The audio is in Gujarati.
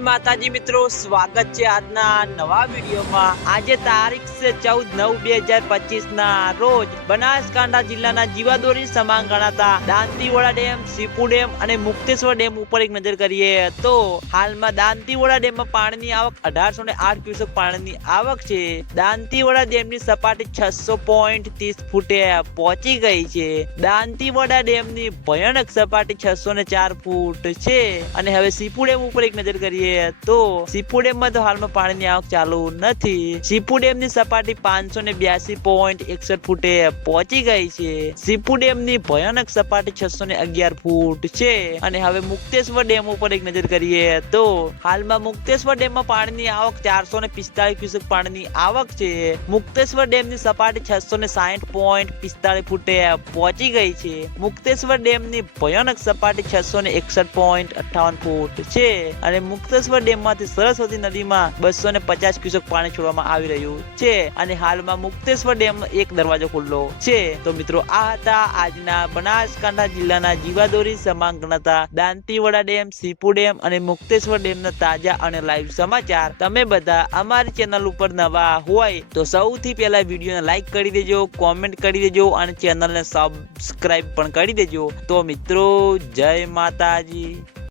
માતાજી મિત્રો સ્વાગત છે આજના નવા વિડીયોમાં. આજે તારીખ ચૌદ નવ બે હજાર પચીસ ના રોજ બનાસકાંઠા જિલ્લાના જીવાદોરી સમાન ગણાતા દાંતીવાડા ડેમ, સીપુ ડેમ અને મુક્તેશ્વર ડેમ ઉપર એક નજર કરીએ તો હાલમાં દાંતીવાડા ડેમમાં પાણીની આવક અઢારસો ને આઠ ક્યુસેક પાણીની આવક છે. દાંતીવાડા ડેમની સપાટી છસો પોઈન્ટ ત્રીસ ફૂટે પહોંચી ગઈ છે. દાંતીવાડા ડેમની ભયાનક સપાટી છસો ને ચાર ફૂટ છે. અને હવે સીપુ ડેમ ઉપર એક નજર કરીએ તો સીપુ ડેમમાં તો હાલમાં પાણીની આવક ચાલુ નથી. સીપુ ડેમની સપાટી પાંચસો ને બ્યાસી પોઈન્ટ એકસઠ ફૂટે પહોંચી ગઈ છે. સીપુ ડેમની ભયાનક સપાટી છસો ને અગિયાર ફૂટ છે. અને હવે મુક્તેશ્વર ડેમ ઉપર એક નજર કરીએ તો હાલમાં મુક્તેશ્વર ડેમમાં પાણીની આવક ચારસો ને પિસ્તાળીસ ક્યુસેક પાણીની આવક છે. મુક્તેશ્વર ડેમની સપાટી છસો ને સાહીઠ પોઈન્ટ પિસ્તાળીસ ફૂટે પહોંચી ગઈ છે. મુક્તેશ્વર ડેમની ભયાનક સપાટી છસો ને એકસઠ પોઈન્ટ અઠ્ઠાવન ફૂટ છે. અને મુક્તેશ્વર ડેમમાંથી સરસ્વતી નદીમાં બસો ને પચાસ ક્યુસેક પાણી છોડવામાં આવી રહ્યું છે. અને હાલમાં મુક્તેશ્વર ડેમ એક દરવાજો ખુલ્લો છે. તો મિત્રો, આ હતા આજના બનાસકાંઠા જિલ્લાના જીવાદોરી સમાન ગણાતા દાંતીવાડા ડેમ, સીપુ ડેમ અને મુક્તેશ્વર ડેમના તાજા અને લાઈવ સમાચાર. તમે બધા અમારી ચેનલ ઉપર નવા હોય તો સૌથી પહેલા વિડીયોને લાઈક કરી દેજો, કોમેન્ટ કરી દેજો અને ચેનલને સબસ્ક્રાઈબ પણ કરી દેજો. તો મિત્રો, જય માતાજી.